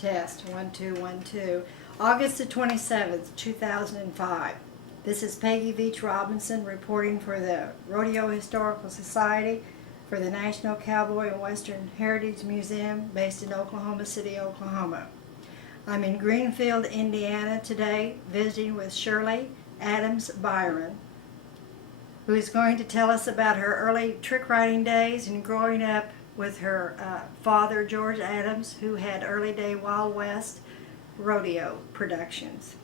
Test, 1, 2, 1, 2. August the 27th, 2005. This is Peggy Veach Robinson reporting for the Rodeo Historical Society for the National Cowboy and Western Heritage Museum based in Oklahoma City, Oklahoma. I'm in Greenfield, Indiana today visiting with Shirley Adams Byron, who is going to tell us about her early trick riding days and growing up with her father, George Adams, who had early day Wild West rodeo productions.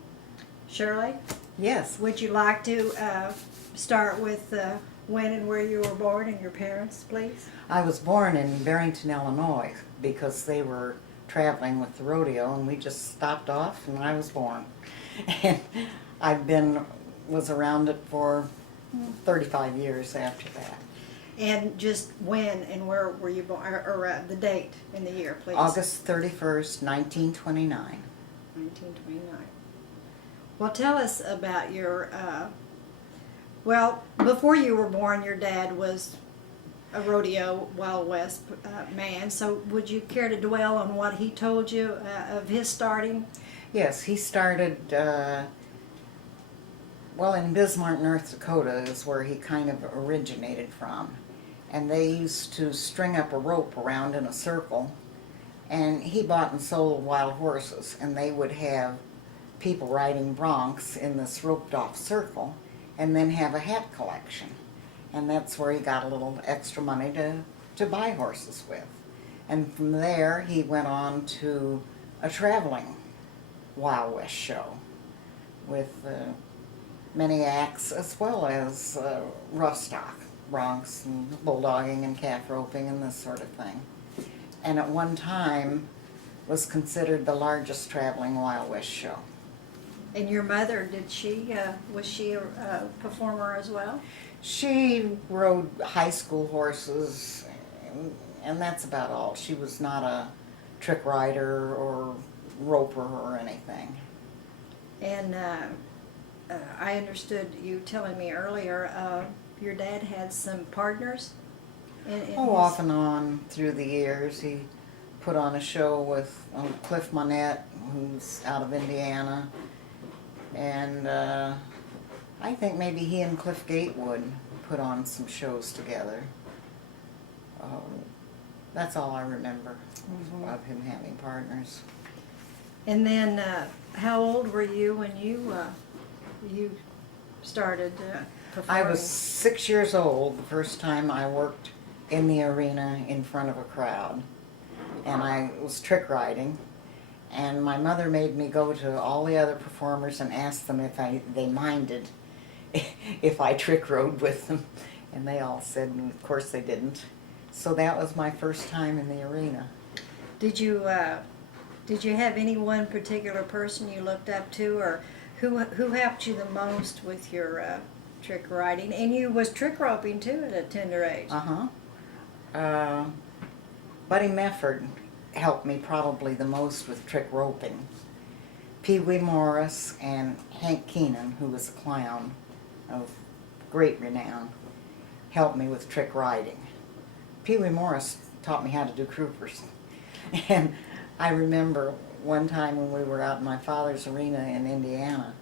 Shirley, Yes, would you like to start with when and where you were born and your parents, please? I was born in Barrington, Illinois, because they were traveling with the rodeo, and we just stopped off, and I was born. And was around it for 35 years after that. And just when and where were you born, or the date and the year, please? August 31st, 1929. 1929. Well, tell us about your, well, before you were born, your dad was a rodeo Wild West man, so would you care to dwell on what he told you of his starting? Yes, he started, well, in Bismarck, North Dakota is where he kind of originated from. And they used to string up a rope around in a circle, and he bought and sold wild horses, and they would have people riding broncs in this roped off circle, and then have a hat collection. And that's where he got a little extra money to buy horses with. And from there he went on to a traveling Wild West show with many acts, as well as rough stock, broncs and bulldogging and calf roping and this sort of thing. And at one time was considered the largest traveling Wild West show. And your mother, was she a performer as well? She rode high school horses, and that's about all. She was not a trick rider or roper or anything. And I understood you telling me earlier, your dad had some partners Off and on through the years. He put on a show with Cliff Monette, who's out of Indiana, and I think maybe he and Cliff Gatewood put on some shows together. That's all I remember of him having partners. And then, how old were you when you started performing? I was 6 years old the first time I worked in the arena in front of a crowd, and I was trick riding, and my mother made me go to all the other performers and ask them if they minded if I trick rode with them, and they all said, and of course they didn't. So that was my first time in the arena. Did you have any one particular person you looked up to, or who helped you the most with your trick riding? And you was trick roping too at a tender age. Buddy Mefford helped me probably the most with trick roping. Pee Wee Morris and Hank Keenan, who was a clown of great renown, helped me with trick riding. Pee Wee Morris taught me how to do croupers. And I remember one time when we were out in my father's arena in Indiana,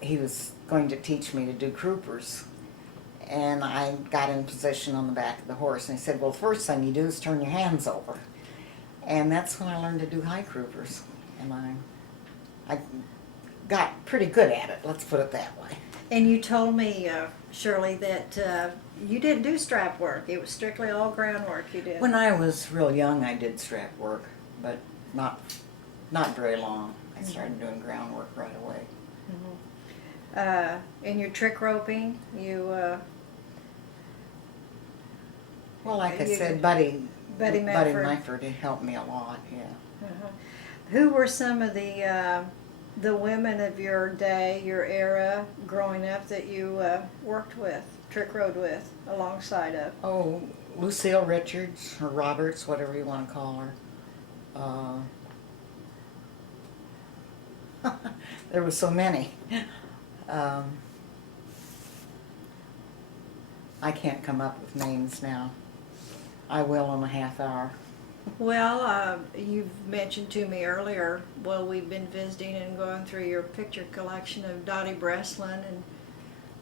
he was going to teach me to do croupers. And I got in position on the back of the horse, and he said, well, the first thing you do is turn your hands over. And that's when I learned to do high croupers. And I got pretty good at it, let's put it that way. And you told me, Shirley, that you didn't do strap work. It was strictly all groundwork you did. When I was real young, I did strap work, but not very long. I started doing groundwork right away. In your trick roping, you... Well, like I said, Buddy Mefford, he helped me a lot, yeah. Who were some of the women of your day, your era, growing up that you worked with, trick rode with, alongside of? Oh, Lucille Richards, or Roberts, whatever you want to call her. There were so many. I can't come up with names now. I will in a half hour. Well, you've mentioned to me earlier, well, we've been visiting and going through your picture collection of Dottie Breslin and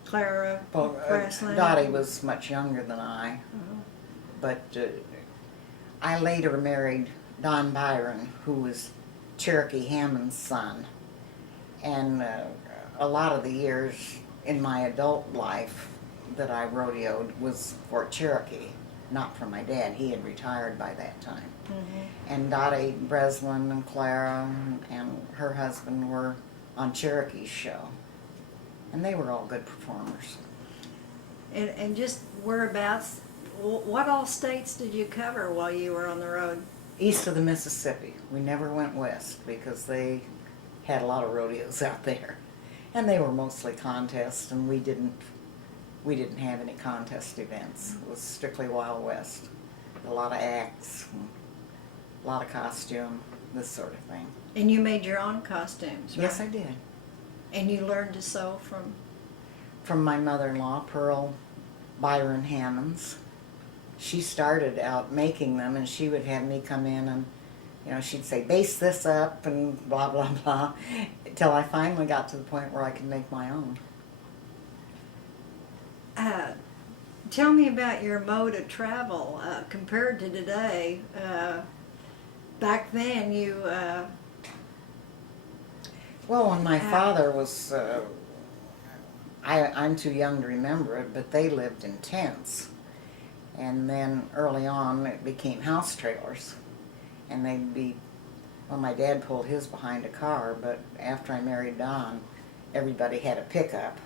Clara Well, Breslin. Dottie was much younger than I, Uh-huh. but I later married Don Byron, who was Cherokee Hammond's son. And a lot of the years in my adult life that I rodeoed was for Cherokee, not for my dad. He had retired by that time. Mhm. And Dottie Breslin and Clara and her husband were on Cherokee's show. And they were all good performers. And just whereabouts, what all states did you cover while you were on the road? East of the Mississippi. We never went west because they had a lot of rodeos out there. And they were mostly contests, and we didn't have any contest events. It was strictly Wild West. A lot of acts, a lot of costume, this sort of thing. And you made your own costumes, right? Yes, I did. And you learned to sew From my mother-in-law, Pearl Byron Hammonds. She started out making them, and she would have me come in and, you know, she'd say, base this up and blah, blah, blah, till I finally got to the point where I could make my own. Tell me about your mode of travel compared to today. Back then, Well, when my father was, I'm too young to remember it, but they lived in tents. And then early on, it became house trailers. And they'd be, well, my dad pulled his behind a car, but after I married Don, everybody had a pickup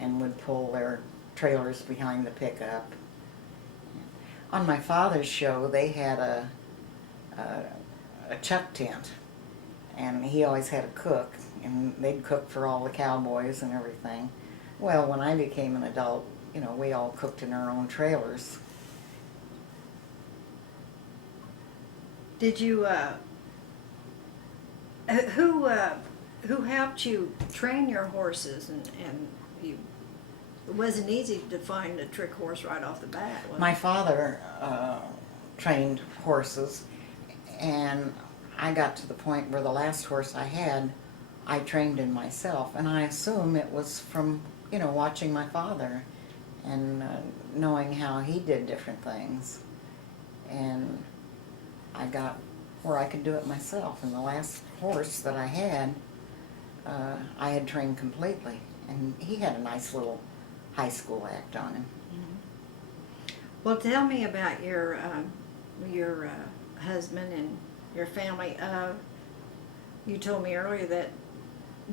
and would pull their trailers behind the pickup. On my father's show, they had a chuck tent, and he always had a cook, and they'd cook for all the cowboys and everything. Well, when I became an adult, you know, we all cooked in our own trailers. did you who helped you train your horses and you? It wasn't easy to find a trick horse right off the bat. Was My it? father trained horses, and I got to the point where the last horse I had, I trained in myself, and I assume it was from, you know, watching my father and knowing how he did different things. And I got where I could do it myself. And the last horse that I had trained completely, and he had a nice little high school act on him. Well, tell me about your husband and your family. You told me earlier that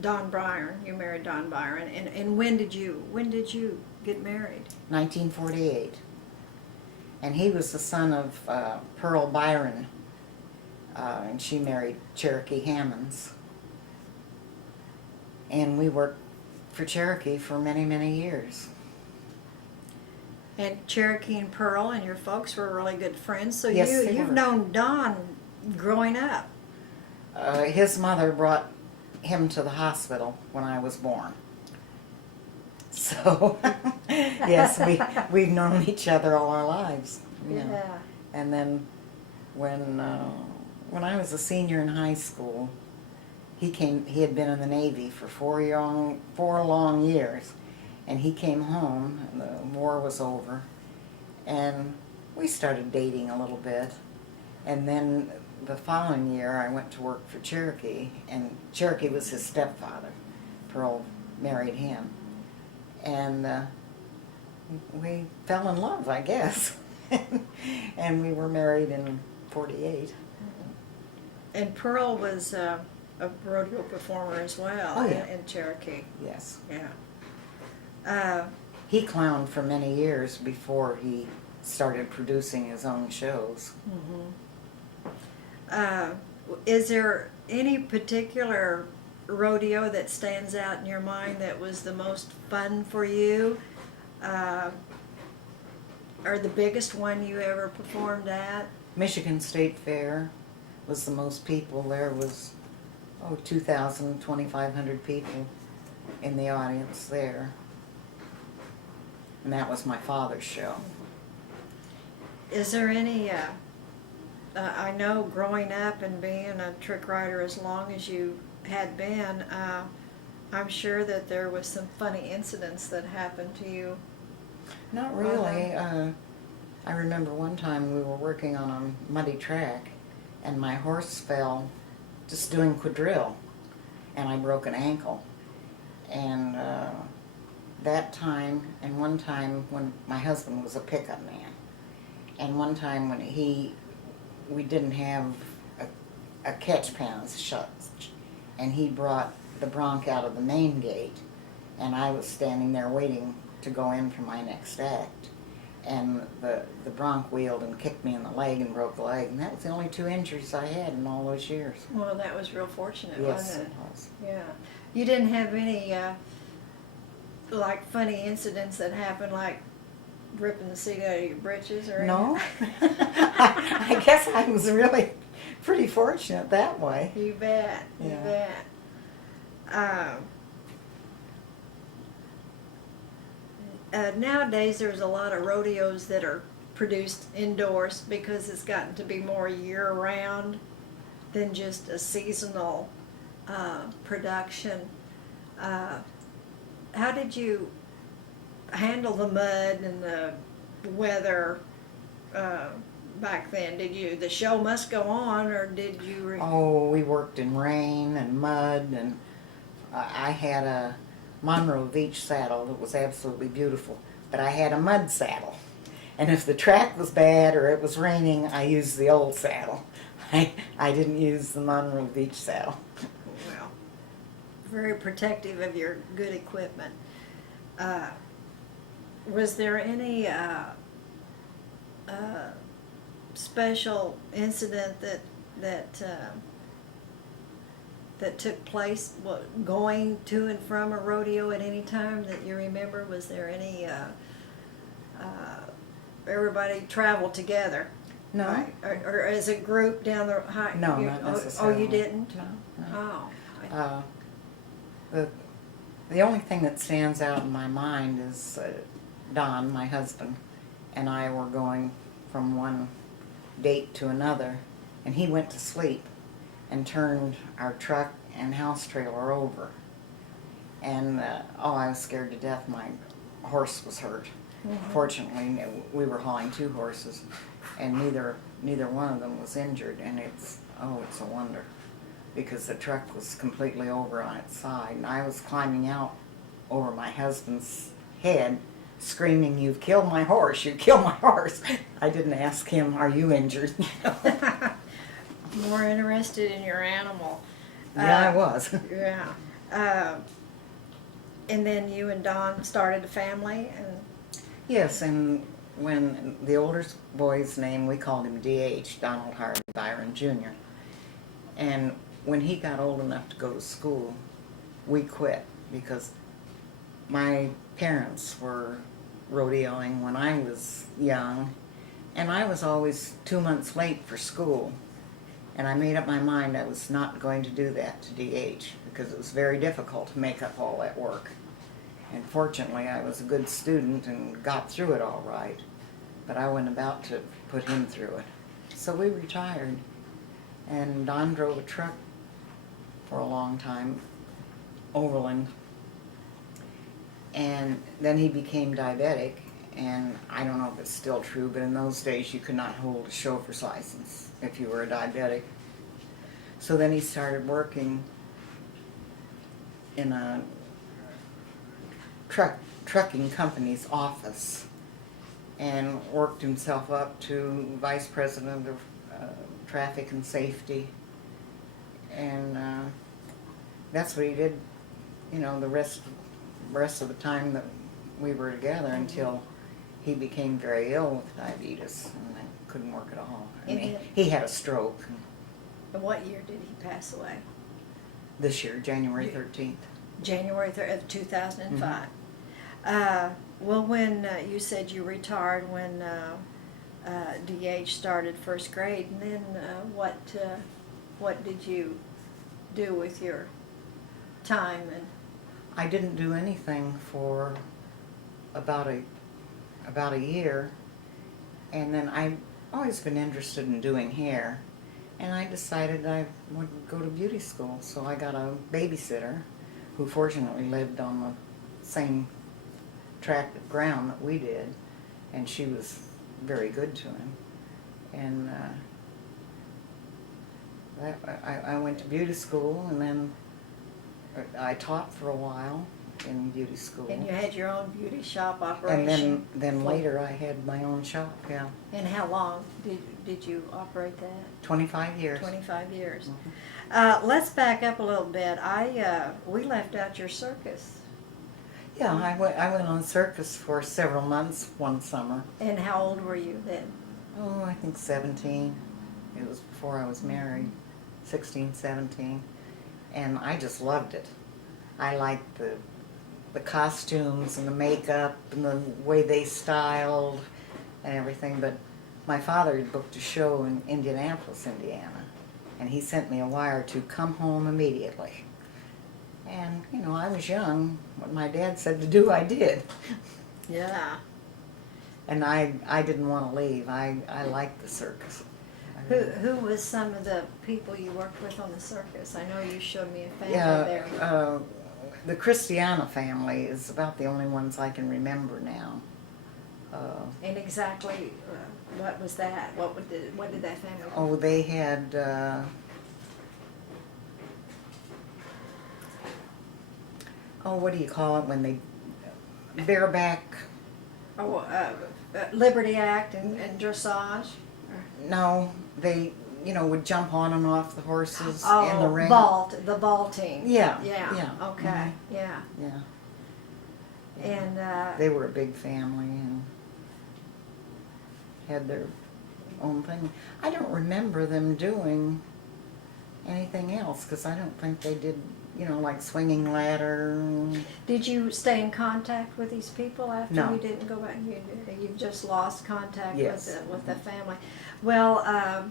Don Byron, you married Don Byron, and when did you get married? 1948. And he was the son of Pearl Byron, and she married Cherokee Hammonds. And we worked for Cherokee for many, many years. And Cherokee and Pearl and your folks were really good friends. So Yes, they you've were. known Don growing up. His mother brought him to the hospital when I was born. So, yes, we've known each other all our lives. You know. Yeah. And then when I was a senior in high school, he had been in the Navy for 4 long years, and he came home, and the war was over, and we started dating a little bit. And then the following year I went to work for Cherokee, and Cherokee was his stepfather. Pearl married him. And we fell in love, I guess. And we were married in 48. And Pearl was a rodeo performer as well. Oh, yeah. in Cherokee. Yes. Yeah. He clowned for many years before he started producing his own shows. Is there any particular rodeo that stands out in your mind that was the most fun for you? Or the biggest one you ever performed at? Michigan State Fair was the most people. There was 2,000, 2,500 people in the audience there. And that was my father's show. Is there any I know growing up and being a trick rider as long as you had been, I'm sure that there was some funny incidents that happened to you. Not really. I remember one time we were working on a muddy track, and my horse fell just doing quadrille, and I broke an ankle. And that time, and one time when my husband was a pickup man, and one time when we didn't have a catch pen shut, and he brought the bronc out of the main gate, and I was standing there waiting to go in for my next act, and the bronc wheeled and kicked me in the leg and broke the leg, and that was the only 2 injuries I had in all those years. Well, that was real fortunate, Yes, wasn't it it? was. Yeah. You didn't have any like funny incidents that happened, like ripping the seat out of your britches or No, anything? I guess I was really pretty fortunate that way. You bet. You Yeah. bet. Nowadays, there's a lot of rodeos that are produced indoors because it's gotten to be more year-round than just a seasonal production. How did you handle the mud and the weather back then? The show must go on, or did you? Oh, we worked in rain and mud, and I had a Monroe Beach saddle that was absolutely beautiful, but I had a mud saddle. And if the track was bad or it was raining, I used the old saddle. I didn't use the Monroe Beach saddle. Well, very protective of your good equipment. Was there any special incident that took place going to and from a rodeo at any time that you remember? Was there any everybody traveled together? No. Right? Or as a group down the high? No, you, not Oh, necessarily. you didn't? No. Oh. The only thing that stands out in my mind is Don, my husband, and I were going from one date to another, and he went to sleep and turned our truck and house trailer over. And I was scared to death. My horse was hurt. Mhm. Fortunately, we were hauling 2 horses, and neither one of them was injured. And it's a wonder, because the truck was completely over on its side, and I was climbing out over my husband's head, screaming, "You've killed my horse! You killed my horse!" I didn't ask him, "Are you injured?" More interested in your animal. Yeah, I was. Yeah. And then you and Don started a family, and Yes, and when the oldest boy's name, we called him D.H., Donald Harvey Byron Jr., and when he got old enough to go to school, we quit, because my parents were rodeoing when I was young, and I was always 2 months late for school. And I made up my mind I was not going to do that to D.H. because it was very difficult to make up all that work. And fortunately, I was a good student and got through it all right, but I wasn't about to put him through it. So we retired, and Don drove a truck for a long time, overland, and then he became diabetic, and I don't know if it's still true, but in those days you could not hold a chauffeur's license if you were a diabetic. So then he started working in a trucking company's office, and worked himself up to vice president of traffic and safety, and that's what he did, the rest of the time that we were together, until he became very ill with diabetes and then couldn't work at all. And then- He had a stroke and what year did he pass away? this year, January 13th. January 3rd of 2005. Well, when you said you retired when DH started first grade, and then what did you do with your time? And I didn't do anything for about a year, and then always been interested in doing hair, and I decided I would go to beauty school. So I got a babysitter who fortunately lived on the same tract of ground that we did, and she was very good to him. And I went to beauty school, and then I taught for a while in beauty school. And you had your own beauty shop And operation. then later I had my own shop, yeah. And how long did you operate that? 25 years. 25 years. Mhm. Let's back up a little bit. We left out your circus. Yeah, I went on circus for several months one summer. And how old were you then? Oh, I think 17. It was before I was married. 16, 17. And I just loved it. I liked the costumes and the makeup and the way they styled and everything. But my father had booked a show in Indianapolis, Indiana. And he sent me a wire to come home immediately. And, you know, I was young. What my dad said to do, I did. Yeah. And I didn't want to leave. I liked the circus. Who was some of the people you worked with on the circus? I know you showed me a family there. Yeah, the Christiana family is about the only ones I can remember now. And exactly what was that? What did that family do? Oh, they had what do you call it when they bareback? Liberty Act and dressage? No, they would jump on and off the horses in the ring. The vaulting. Yeah, Yeah. yeah. Okay. Mhm. Yeah. Yeah. And They were a big family and had their own thing. I don't remember them doing anything else because I don't think they did, like swinging ladder. did you stay in contact with these people after No. you didn't go back? You've just lost contact Yes. with the family. Well,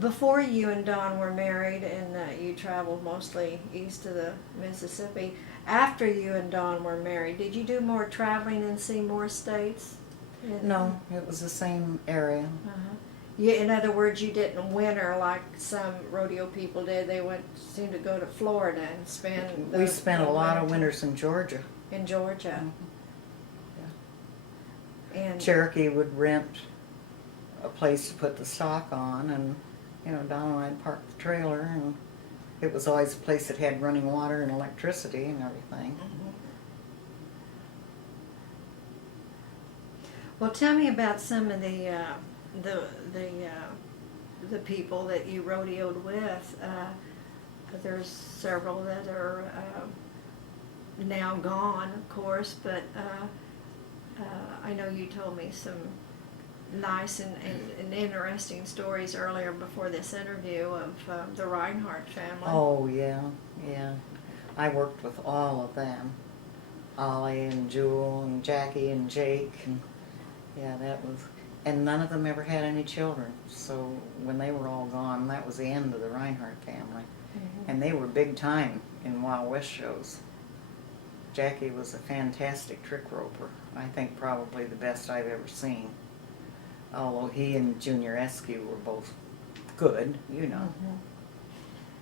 before you and Don were married and you traveled mostly east of the Mississippi, after you and Don were married, did you do more traveling and see more states? No, it was the same area. Uh-huh. In other words, you didn't winter like some rodeo people did. They seemed to go to Florida and spend. We spent a lot of winter winters in Georgia. in Georgia. And Cherokee would rent a place to put the stock on, and Don and I'd park the trailer, and it was always a place that had running water and electricity and everything. Well, tell me about some of the people that you rodeoed with. There's several that are now gone, of course, but I know you told me some nice and interesting stories earlier before this interview of the Reinhardt family. Oh, yeah, yeah. I worked with all of them. Ollie and Jewel and Jackie and Jake, and yeah, and none of them ever had any children. So when they were all gone, that was the end of the Reinhardt family. Mhm. And they were big time in Wild West shows. Jackie was a fantastic trick roper. I think probably the best I've ever seen. Although he and Junior Eskew were both good, Mhm.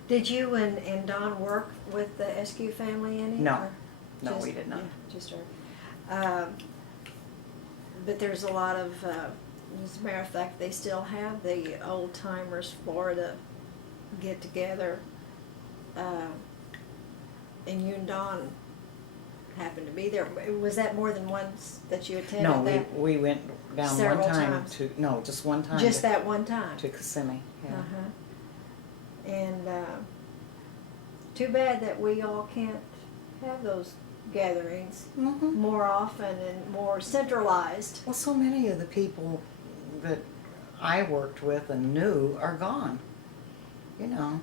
Did you and Don work with the Eskew family any? No. or No, just- we did not. yeah, just her. But there's a lot of, as a matter of fact, they still have the old timers Florida get together. And you and Don happened to be there. Was that more than once that you attended No, that? we went down Several one time times. just one time. Just that one time? To Kissimmee, yeah. Uh-huh. And too bad that we all can't have those gatherings Mm-hmm. more often and more centralized. Well, so many of the people that I worked with and knew are gone. Mm-hmm.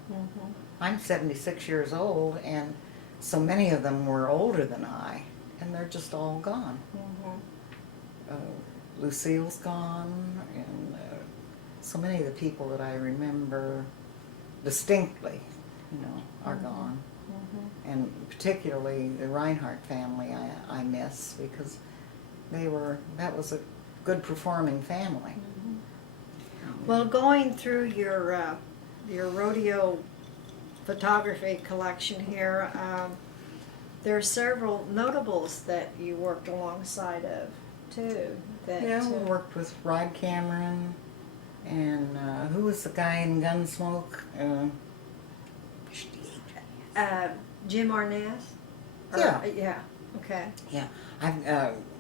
I'm 76 years old, and so many of them were older than I, and they're just all gone. Mm-hmm. Lucille's gone, and so many of the people that I remember distinctly, are Mhm. gone. Mm-hmm. And particularly the Reinhardt family I miss, because that was a good performing family. Mm-hmm. Well, going through your rodeo photography collection here, there are several notables that you worked alongside of, too. That, Yeah, we worked with Rod Cameron, and who was the guy in Gunsmoke? Jim Arness? Yeah. Yeah, okay. Yeah,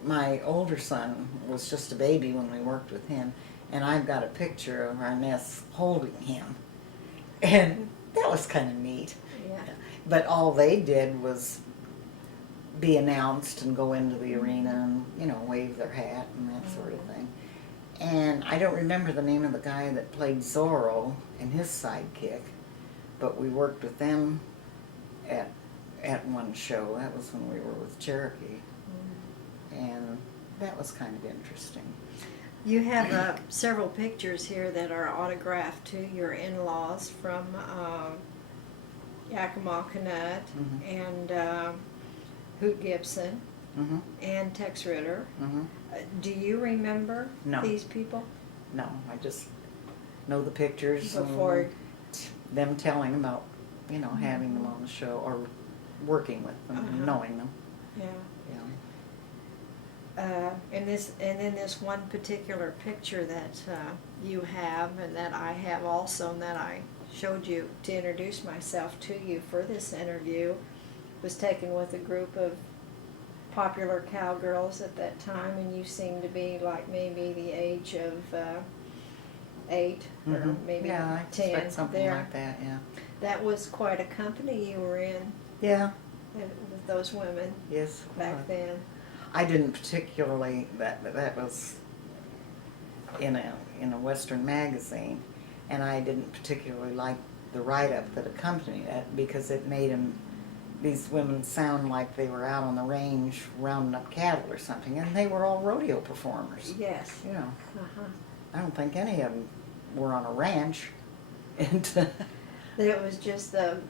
my older son was just a baby when we worked with him, and I've got a picture of Arness holding him, and that was kind of neat. Yeah. But all they did was be announced and go into the arena and, you know, wave their hat and that sort of thing. And I don't remember the name of the guy that played Zorro and his sidekick, but we worked with them at one show. That was when we were with Cherokee. And that was kind of interesting. You have several pictures here that are autographed to your in-laws from Yakima Canutt and Hoot Gibson Mm-hmm. and Tex Ritter. Mm-hmm. Do you remember No. these people? No, I just know the pictures Before- and them telling about, you know, having them on the show or working with them and knowing them. Yeah. Yeah. And in this one particular picture that you have and that I have also and that I showed you to introduce myself to you for this interview was taken with a group of popular cowgirls at that time, and you seemed to be like maybe the age of 8 or maybe Yeah, I 10 expect something there. like that, yeah. That was quite a company you were in Yeah, with those women yes. back then. I didn't particularly, that was in a Western magazine, and I didn't particularly like the write-up that accompanied it because it made these women sound like they were out on the range rounding up cattle or something, and they were all rodeo performers. Yes. You know, Uh-huh. I don't think any of them were on a ranch. And It was just the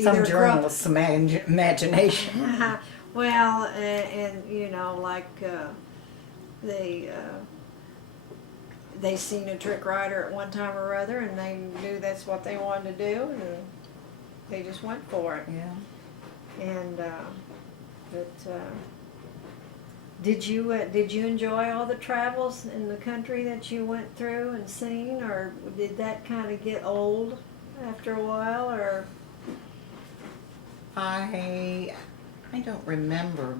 some either journalist's imagination. well, and you know, like they seen a trick rider at one time or other, and they knew that's what they wanted to do, and they just went for it. Yeah. And did you enjoy all the travels in the country that you went through and seen, or did that kind of get old after a while, or? I don't remember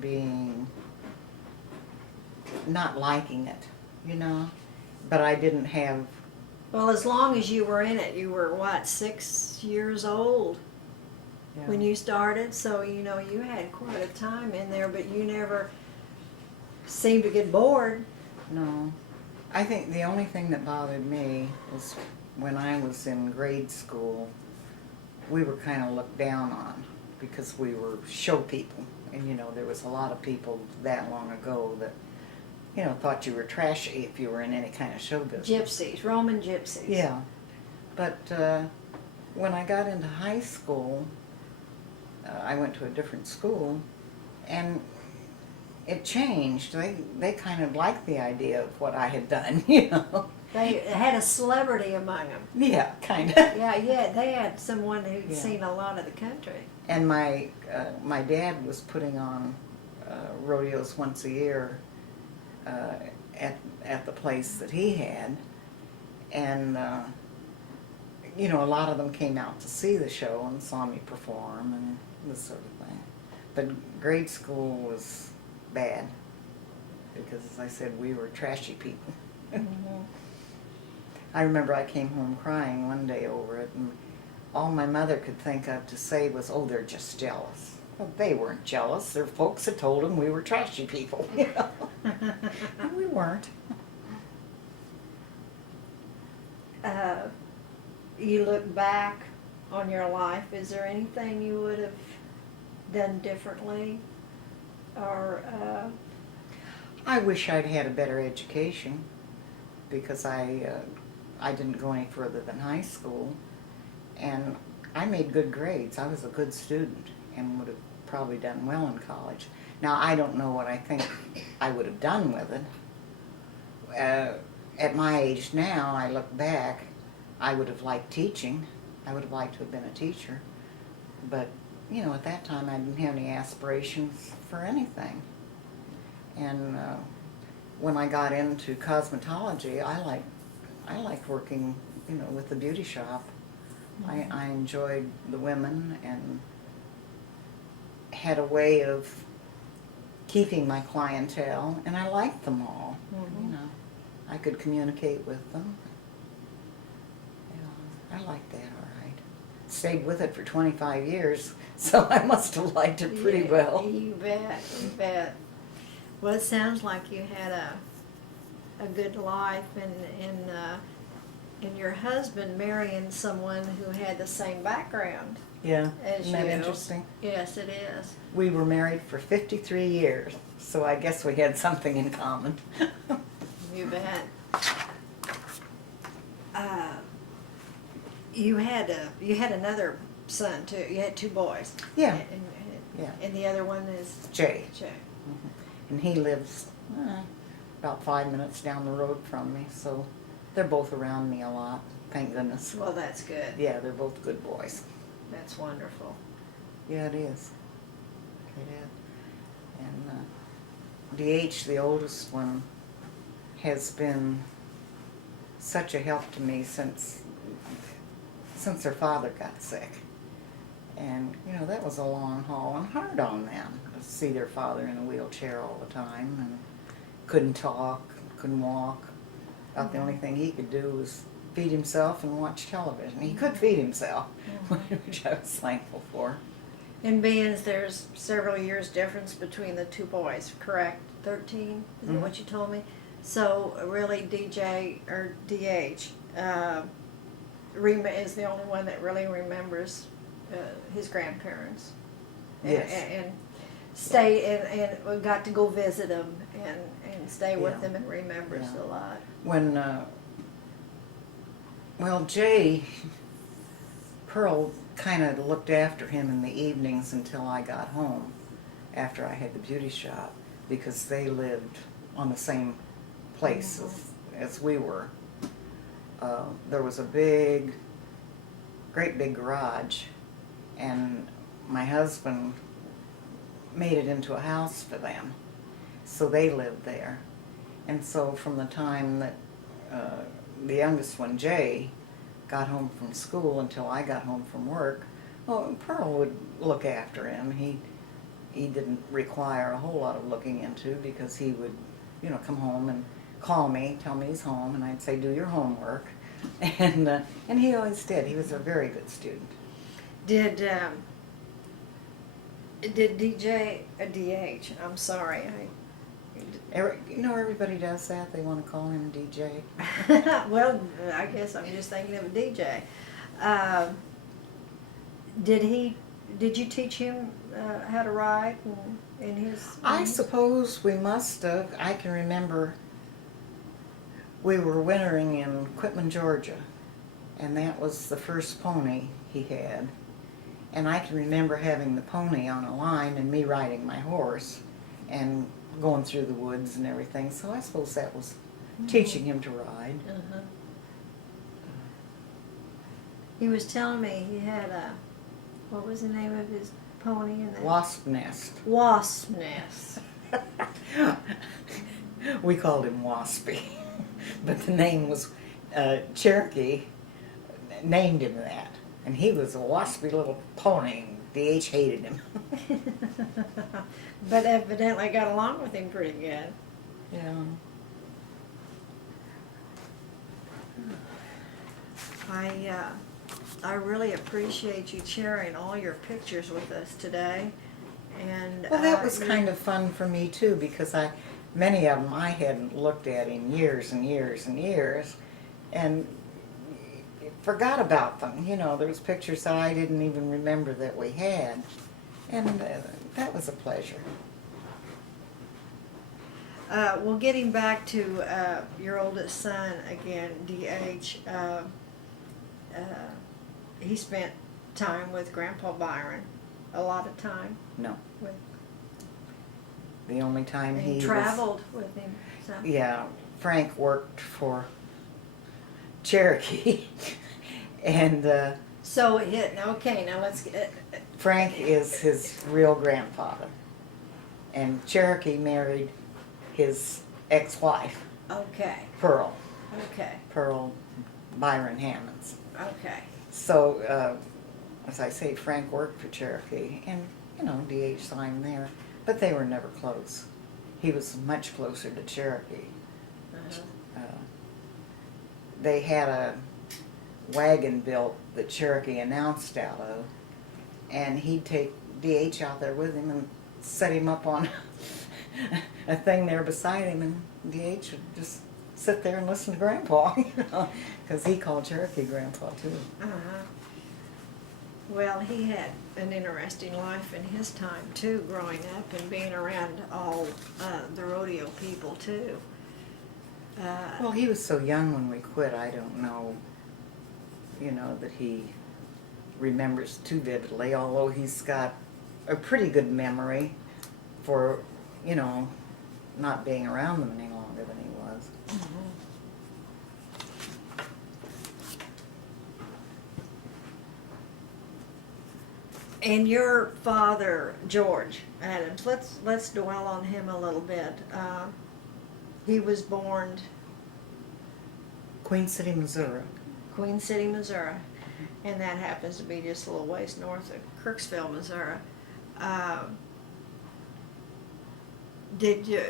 not liking it, you know, but I didn't have. Well, as long as you were in it, you were what, 6 years old when you started, so you know you had quite a time in there, but you never seemed to get bored. No. I think the only thing that bothered me was when I was in grade school, we were kind of looked down on because we were show people. And, you know, there was a lot of people that long ago that, you know, thought you were trashy if you were in any kind of show business. Gypsies, Roman gypsies. Yeah. But when I got into high school, I went to a different school, and it changed. They kind of liked the idea of what I had done, you know. They had a celebrity among them. Yeah, kind of. Yeah, they had someone who'd Yeah. seen a lot of the country. And my dad was putting on rodeos once a year at the place that he had, and you know, a lot of them came out to see the show and saw me perform and this sort of thing. But grade school was bad because, as I said, we were trashy people. I remember I came home crying one day over it, and all my mother could think of to say was, "Oh, they're just jealous." Well, they weren't jealous. Their folks had told them we were trashy people, you know. And we weren't. You look back on your life, is there anything you would have done differently? Or, I wish I'd had a better education because I didn't go any further than high school, and I made good grades. I was a good student and would have probably done well in college. Now, I don't know what I think I would have done with it. at my age now, I look back, I would have liked teaching. I would have liked to have been a teacher. But, you know, at that time I didn't have any aspirations for anything. And when I got into cosmetology, I liked working, you know, with the beauty shop. I enjoyed the women and had a way of keeping my clientele, and I liked them all. You know, I could communicate with them. I liked that all right. Stayed with it for 25 years, so I must have liked it pretty Yeah, well. You bet, you bet. Well, it sounds like you had a good life, and your husband marrying someone who had the same background Yeah, as isn't that you. interesting? Yes, it is. We were married for 53 years, so I guess we had something in common. You bet. You had another son too. You had two boys. Yeah. And, Yeah. and the other one is Jay. Jay. And he lives about 5 minutes down the road from me, so they're both around me a lot, thank goodness. Well, that's good. Yeah, they're both good boys. That's wonderful. Yeah, it is. It is. And DH, the oldest one, has been such a help to me since their father got sick. And, you know, that was a long haul and hard on them to see their father in a wheelchair all the time and couldn't talk, couldn't walk. About the only thing he could do was feed himself and watch television. He could feed himself, which I was thankful for. And being there's several years difference between the two boys, correct? 13, is that what you told me? So really DJ or DH is the only one that really remembers his grandparents. Yes. And stay and we got to go visit them and stay with Yeah. them and remembers Yeah. a lot. When, well, Jay, Pearl kind of looked after him in the evenings until I got home, after I had the beauty shop, because they lived on the same place as we were. There was a great big garage, and my husband made it into a house for them, so they lived there. And so from the time that the youngest one, Jay, got home from school until I got home from work, well, Pearl would look after him. He didn't require a whole lot of looking into, because he would, you know, come home and call me, tell me he's home, and I'd say, do your homework. And he always did. He was a very good student. Did DJ DH? I'm sorry. You know, everybody does that. They want to call him DJ. Well, I guess I'm just thinking of a DJ. Did you teach him how to ride in his? I suppose we must have. I can remember we were wintering in Quitman, Georgia, and that was the first pony he had. And I can remember having the pony on a line and me riding my horse and going through the woods and everything. So I suppose that was teaching him to ride. Uh-huh. He was telling me he had what was the name of his pony? In the Wasp Nest. Wasp Nest. We called him Waspy, but the name was Cherokee named him that, and he was a waspy little pony. DH hated him. But evidently got along with him pretty good. Yeah. I really appreciate you sharing all your pictures with us today. And Well, that was kind of fun for me too, because many of them I hadn't looked at in years and years and years, and forgot about them. You know, there was pictures that I didn't even remember that we had, and that was a pleasure. Well, getting back to your oldest son again, DH, he spent time with Grandpa Byron, a lot of time. No, With, the only time and he traveled with him. So. Yeah, Frank worked for Cherokee, and So okay, now let's get. Frank is his real grandfather, and Cherokee married his ex-wife, Okay, Pearl okay, Byron Hammonds. okay. So, as I say, Frank worked for Cherokee, and D.H. signed there, but they were never close. He was much closer to Cherokee. Uh-huh. They had a wagon built that Cherokee announced out of, and he'd take D.H. out there with him and set him up on a thing there beside him, and D.H. would just sit there and listen to Grandpa, because he called Cherokee Grandpa too. Uh-huh. Well, he had an interesting life in his time too, growing up and being around all the rodeo people too. Well, he was so young when we quit, I don't know, that he remembers too vividly, although he's got a pretty good memory for, not being around them any longer than he was. And your father, George Adams, let's dwell on him a little bit. He was born Queen City, Missouri. Queen City, Missouri, and that happens to be just a little ways north of Kirksville, Missouri. Did you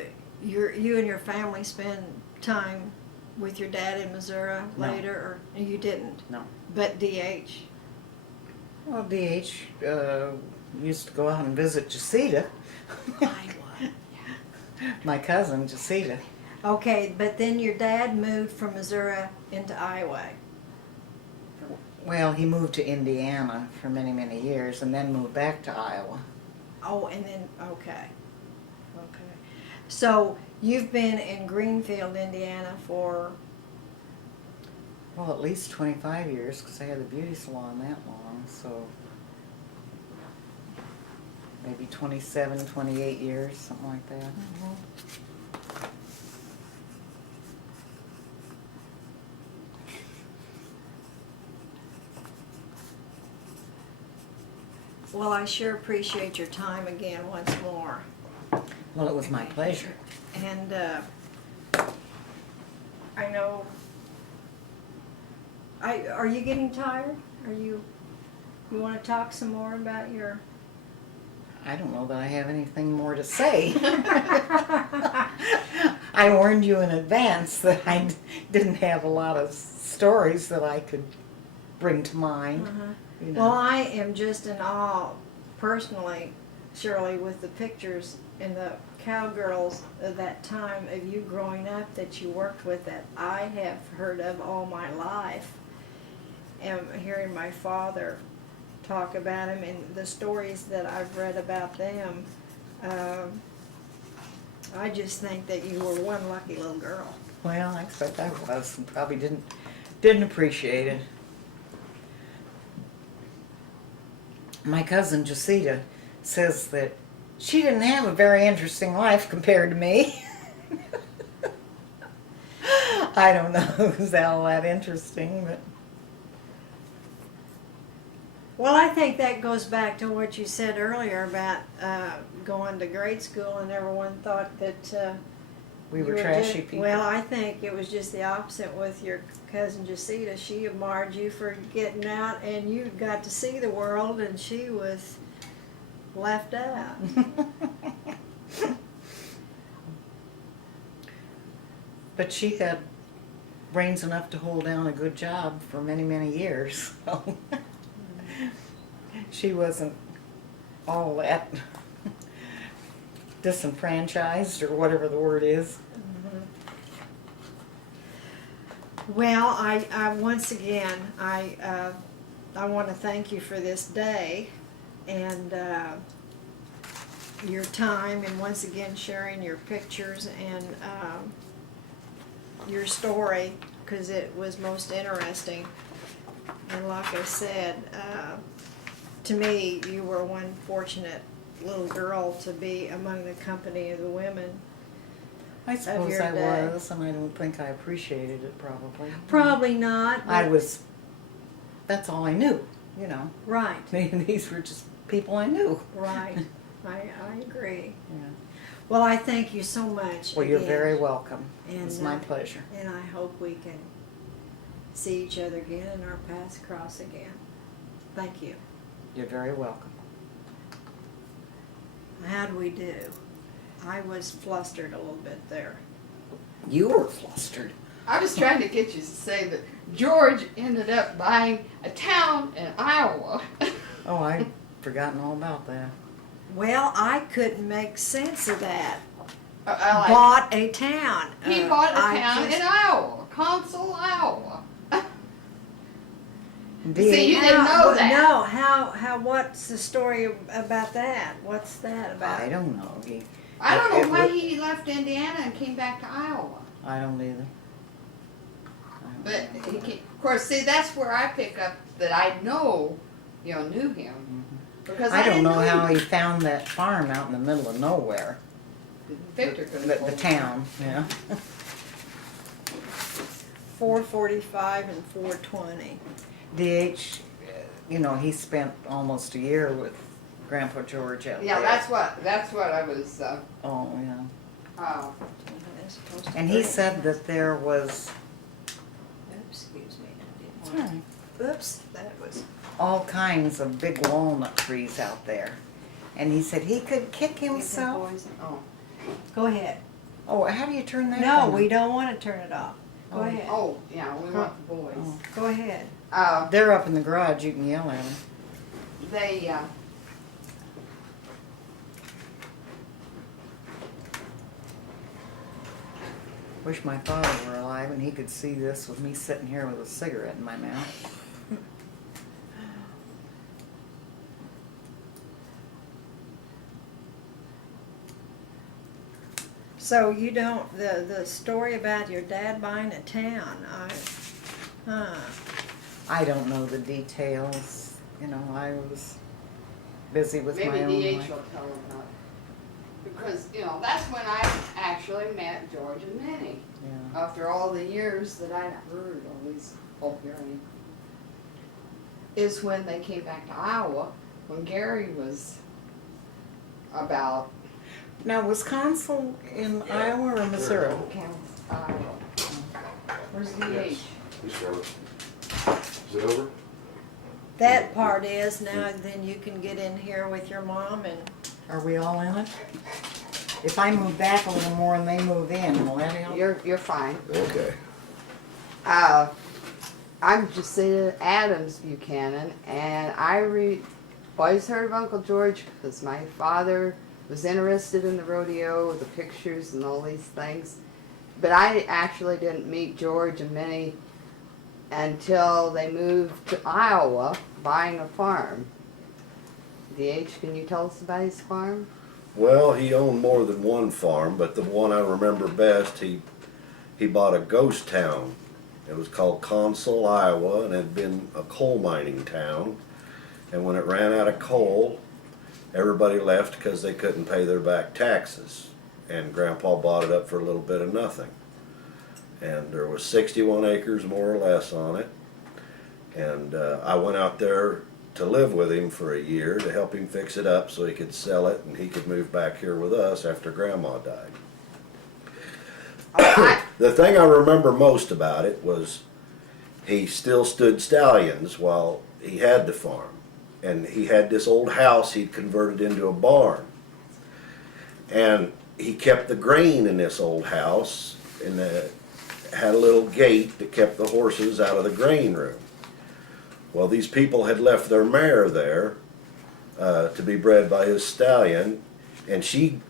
and your family spend time with your dad in Missouri No. later, or you didn't? No. But D.H. Well, D.H. Used to go out and visit Jacita, Iowa. my cousin Jacita. Okay, but then your dad moved from Missouri into Iowa. Well, he moved to Indiana for many, many years and then moved back to Iowa. Oh, and then, okay. Okay. So you've been in Greenfield, Indiana for, Well, at least 25 years, because I had the beauty salon that long, so maybe 27, 28 years, something like that. well, I sure appreciate your time again once more. Well, it was my pleasure. And I know, are you getting tired? You want to talk some more about your... I don't know that I have anything more to say. I warned you in advance that I didn't have a lot of stories that I could bring to mind. Uh-huh. You know. Well, I am just in awe, personally, Shirley, with the pictures and the cowgirls of that time of you growing up that you worked with that I have heard of all my life. And hearing my father talk about them and the stories that I've read about them, I just think that you were one lucky little girl. Well, I expect I was, and probably didn't appreciate it. My cousin Jacita says that she didn't have a very interesting life compared to me. I don't know if it's all that interesting, but... Well, I think that goes back to what you said earlier about going to grade school and everyone thought that we were you trashy just, people. well, I think it was just the opposite with your cousin Jacita. She admired you for getting out and you got to see the world, and she was left out. But she had brains enough to hold down a good job for many, many years. So she wasn't all that disenfranchised, or whatever the word is. Well, I once again, I want to thank you for this day and your time, and once again sharing your pictures and your story, because it was most interesting. And like I said, to me, you were one fortunate little girl to be among the company of the women. I suppose your I day. was, and I don't think I appreciated it probably. Probably not. I but- was, that's all I knew, you know. Right, These were just people I knew. right. I agree. Yeah. Well, I thank you so much. Well, you're again, very welcome. It's And, my pleasure. And I hope we can see each other again and our paths cross again. Thank you. You're very welcome. How'd we do? I was flustered a little bit there. You were flustered. I was trying to get you to say that George ended up buying a town in Iowa. Oh, I'd forgotten all about that. Well, I couldn't make sense of that. Like, Bought a town. he bought a I town just- in Iowa, Console, Iowa. Indeed. See, you didn't know that. No, how, what's the story about that? What's that about? I don't know. I don't It know why would- he left Indiana and came back to Iowa. I don't either. I But don't know. he came, of course, see, that's where I pick up that I know, knew him. Because I don't didn't know how him. he found that farm out in the middle of nowhere. Victor could The, have the told me. town, yeah. 445 and 420. DH, he spent almost a year with Grandpa George out Yeah, there. that's what I was, Oh, yeah. And he said that there was Oops, excuse me. I it's didn't all want right, Oops, that was. all kinds of big walnut trees out there. And he said he could kick himself. oh, Go ahead. Oh, how do you turn that No, thing we on? don't want to turn it off. Go Oh. ahead. oh, yeah, we want the boys. Oh. Go ahead. They're up in the garage, you can yell at them. They, Wish my father were alive and he could see this with me sitting here with a cigarette in my mouth. So you don't, the story about your dad buying a town, I don't know the details. I was busy with maybe my own DH life. will tell them about it. Because, that's when I actually met George and Minnie. Yeah. After all the years that I'd heard all these hearing, is when they came back to Iowa, when Gary was about Now, was Consul in Iowa or Missouri? Iowa. Where's DH? Is it over? that part is, now then you can get in here with your mom and, Are we all in it? If I move back a little more and they move in, will that help? You're fine. Okay. I'm Jacinta Adams Buchanan, and I always heard of Uncle George because my father was interested in the rodeo, the pictures and all these things. But I actually didn't meet George and Minnie until they moved to Iowa, buying a farm. DH, can you tell us about his farm? Well, he owned more than one farm, but the one I remember best, he bought a ghost town. It was called Console, Iowa, and it had been a coal mining town. And when it ran out of coal, everybody left because they couldn't pay their back taxes. And Grandpa bought it up for a little bit of nothing. And there was 61 acres more or less on it. And I went out there to live with him for a year to help him fix it up so he could sell it and he could move back here with us after Grandma died. The thing I remember most about it was he still stood stallions while he had the farm. And he had this old house he'd converted into a barn. And he kept the grain in this old house and had a little gate that kept the horses out of the grain room. Well, these people had left their mare there to be bred by his stallion, and she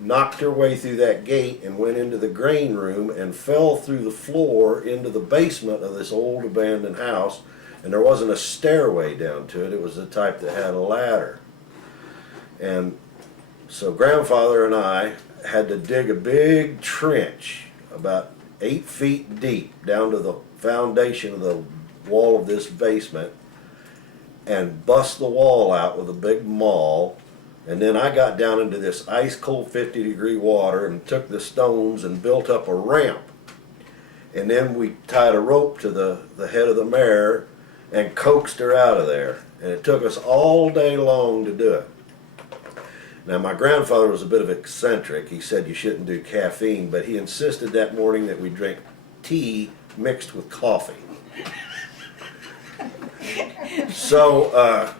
knocked her way through that gate and went into the grain room and fell through the floor into the basement of this old abandoned house. And there wasn't a stairway down to it. It was the type that had a ladder. And so Grandfather and I had to dig a big trench about 8 feet deep down to the foundation of the wall of this basement and bust the wall out with a big maul And then I got down into this ice cold 50-degree water and took the stones and built up a ramp. And then we tied a rope to the head of the mare and coaxed her out of there. And it took us all day long to do it. Now, my grandfather was a bit of eccentric. He said you shouldn't do caffeine, but he insisted that morning that we drink tea mixed with coffee. So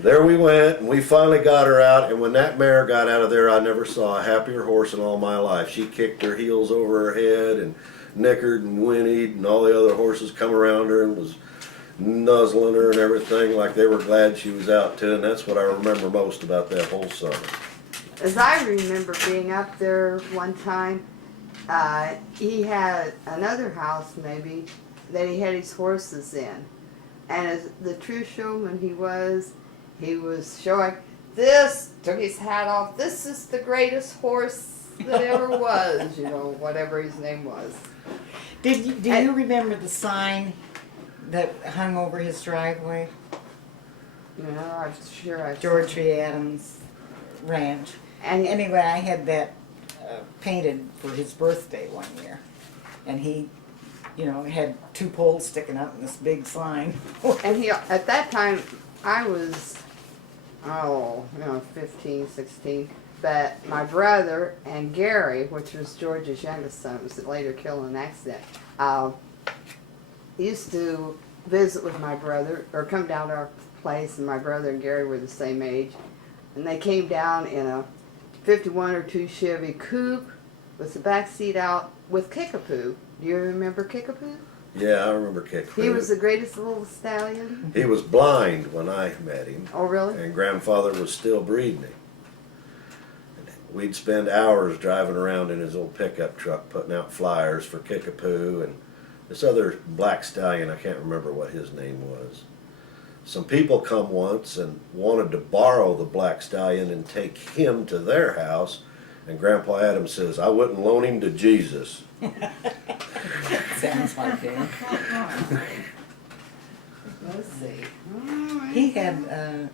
there we went, and we finally got her out. And when that mare got out of there, I never saw a happier horse in all my life. She kicked her heels over her head and nickered and whinnied, and all the other horses come around her and was nuzzling her and everything like they were glad she was out too. And that's what I remember most about that whole summer. As I remember being up there one time, he had another house maybe that he had his horses in. And as the true showman he was showing this, took his hat off, this is the greatest horse that ever was, you know, whatever his name was. Do you remember the sign that hung over his driveway? You know, I'm sure I George T. Adams Ranch. And Anyway, I had that painted for his birthday one year. And he, you know, had 2 poles sticking up and this big sign. And he, at that time, I was, 15, 16. But my brother and Gary, which was George's youngest son, was later killed in an accident, used to visit with my brother, or come down to our place, and my brother and Gary were the same age. And they came down in a 51 or 2 Chevy coupe with the back seat out with Kickapoo. Do you remember Kickapoo? Yeah, I remember Kickapoo. He was the greatest little stallion. He was blind when I met him, Oh, really? and grandfather was still breeding him. We'd spend hours driving around in his old pickup truck putting out flyers for Kickapoo and this other black stallion, I can't remember what his name was. Some people come once and wanted to borrow the black stallion and take him to their house, and Grandpa Adams says, I wouldn't loan him to Jesus. Sounds like him. Let's see. He had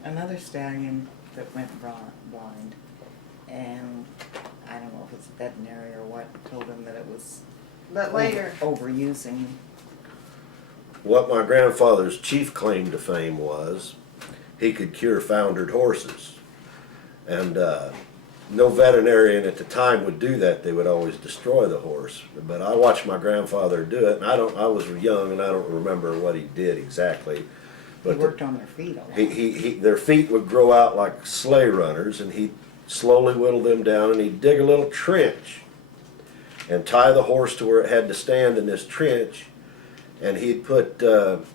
another stallion that went blind. And I don't know if it's a veterinary or what, told him that it was But later, overusing. What my grandfather's chief claim to fame was, he could cure foundered horses. And no veterinarian at the time would do that. They would always destroy the horse. But I watched my grandfather do it, and I was young and I don't remember what he did exactly. He But worked on their feet a lot. their feet would grow out like sleigh runners, and he'd slowly whittle them down, and he'd dig a little trench and tie the horse to where it had to stand in this trench, and he'd put those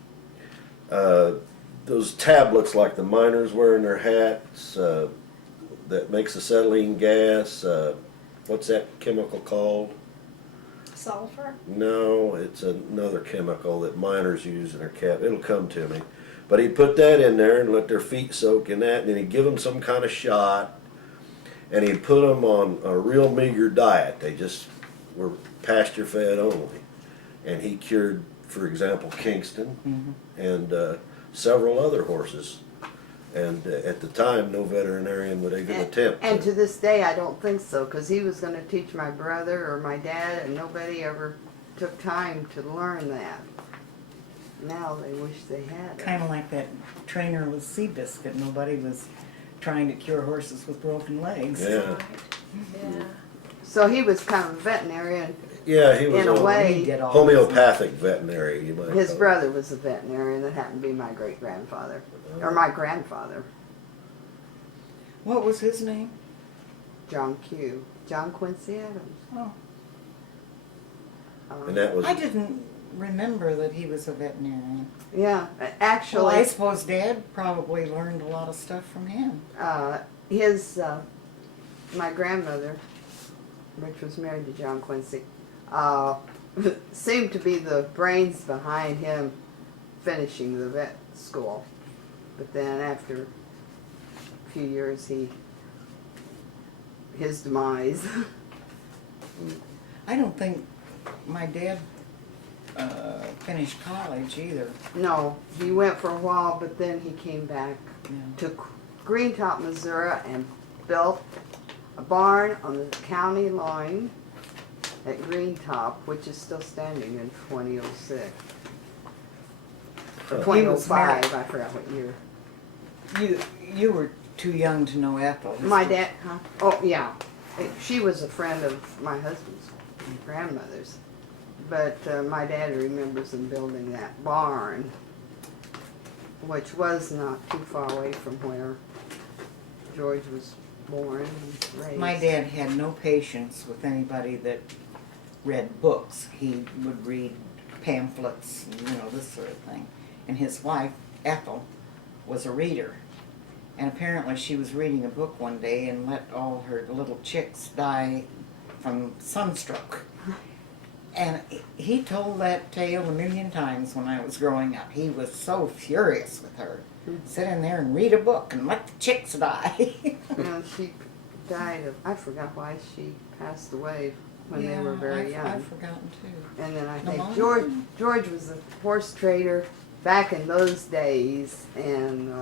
tablets like the miners wear in their hats that makes acetylene gas. What's that chemical called? Sulfur? No, it's another chemical that miners use in their cap. It'll come to me. But he'd put that in there and let their feet soak in that, and then he'd give them some kind of shot, and he'd put them on a real meager diet. They just were pasture fed only. And he cured, for example, Kingston and several other horses. And at the time, no veterinarian would even attempt and to this day, I don't think so, because he was going to teach my brother or my dad, and nobody ever took time to learn that. Now they wish they had it. Kind of like that trainer with Seabiscuit. Nobody was trying to cure horses with broken legs. Yeah. Right. Yeah. So he was kind of a veterinarian Yeah, he was in a a way. He did all homeopathic veterinary, you might His call it. brother was a veterinarian that happened to be my great grandfather, or my grandfather, What was his name? John Quincy Adams. Oh, And that was I didn't remember that he was a veterinarian. Yeah, Well, actually, I suppose Dad probably learned a lot of stuff from him. my grandmother, which was married to John Quincy, seemed to be the brains behind him finishing the vet school. But then after a few years, his demise. I don't think my dad finished college either. No, he went for a while, but then he came back Yeah. to Greentop, Missouri, and built a barn on the county line at Green Top, which is still standing in 2006. Or Huh. 2005, I forgot what year. You were too young to know Ethel. My dad, huh? Oh, yeah. She was a friend of my husband's grandmother's. But my dad remembers them building that barn, which was not too far away from where George was born and raised. My dad had no patience with anybody that read books. He would read pamphlets, and, this sort of thing. And his wife, Ethel, was a reader. And apparently she was reading a book one day and let all her little chicks die from sunstroke. And he told that tale a million times when I was growing up. He was so furious with her. Sit in there and read a book and let the chicks die. She died of, I forgot why she passed away when they were very young. I've forgotten too. And then I think Pneumonia? George was a horse trader back in those days, and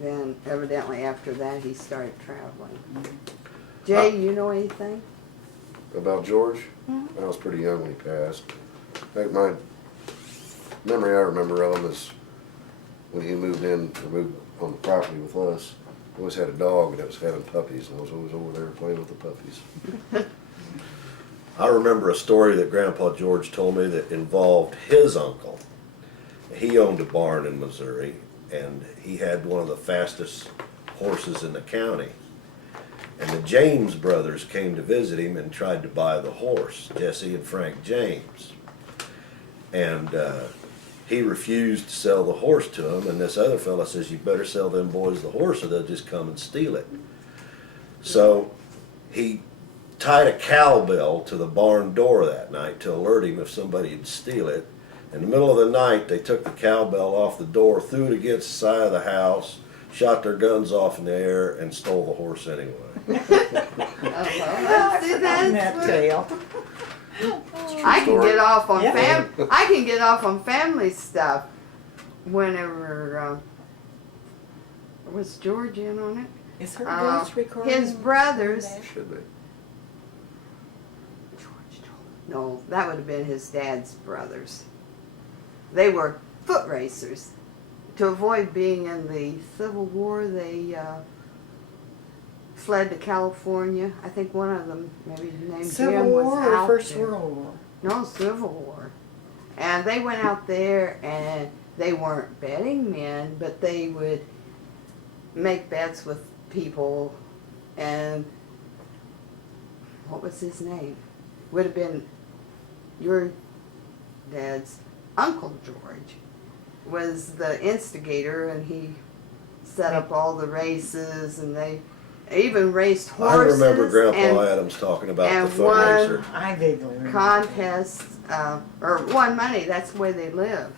then evidently after that he started traveling. Jay, you know anything? About George? I was pretty young when he passed. In fact, my memory I remember of him is when he moved on the property with us. He always had a dog that was having puppies, and I was always over there playing with the puppies. I remember a story that Grandpa George told me that involved his uncle. He owned a barn in Missouri, and he had one of the fastest horses in the county. And the James brothers came to visit him and tried to buy the horse, Jesse and Frank James. And he refused to sell the horse to him, and this other fella says, "You better sell them boys the horse or they'll just come and steal it." So he tied a cowbell to the barn door that night to alert him if somebody would steal it. In the middle of the night, they took the cowbell off the door, threw it against the side of the house, shot their guns off in the air, and stole the horse anyway. That tale. I can story. get off on Yeah. I can get off on family stuff whenever was George in on it? Is her voice recording? His brothers. Should be. No, that would have been his dad's brothers. They were foot racers. To avoid being in the Civil War, they fled to California. I think one of them, maybe named Civil Jim, was War or out First there. World War? No, Civil War. And they went out there, and they weren't betting men, but they would make bets with people. And what was his name? Would have been your dad's Uncle George was the instigator, and he set up all the races, and they even raced I horses. remember Grandpa and Adams talking about and the foot one- racer. I vaguely remember. contests, or won money. That's the way they lived.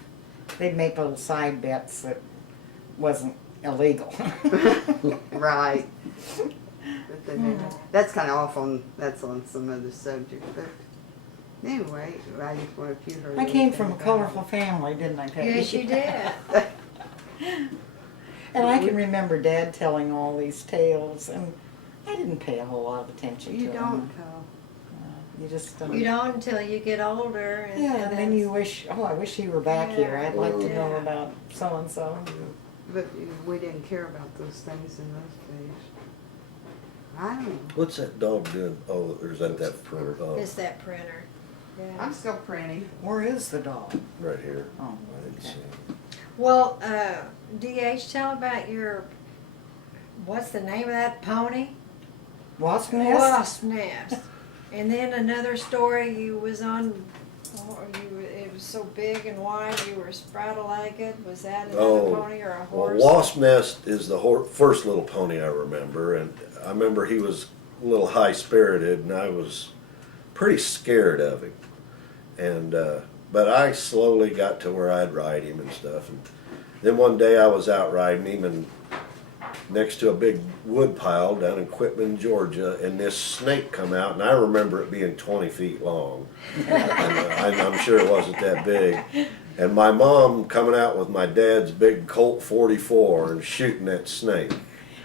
They'd make little side bets that wasn't illegal. Right. But then that's kind of off on, that's on some other subject. But anyway, I just wondered if you heard I came from a anything about colorful family, didn't I, Peggy? Yes, you did. And I can remember Dad telling all these tales, and I didn't pay a whole lot of attention You to don't them. tell. You just don't. You don't until you get older. And, Yeah, and and then that's- you wish, oh, I wish he were back here. I'd like to know Yeah. about so-and-so. But we didn't care about those things in those days. I don't know. What's that dog doing? Oh, or is that that Printer. Oh, It's that printer. Yeah. I'm still printing. Where is the dog? right here. Oh, I didn't okay. see him. Well, DH, tell about your, what's the name of that pony? Wasp nest? Wasp nest. And then another story, you was on, it was so big and wide, you were spraddle-legged. Was that another Oh, pony or a Well, horse? Wasp Nest is the first little pony I remember, and I remember he was a little high-spirited, and I was pretty scared of him. And but I slowly got to where I'd ride him and stuff. And then one day I was out riding him, and next to a big wood pile down in Quitman, Georgia, and this snake come out, and I remember it being 20 feet long. And I'm sure it wasn't that big. And my mom coming out with my dad's big Colt 44 and shooting that snake.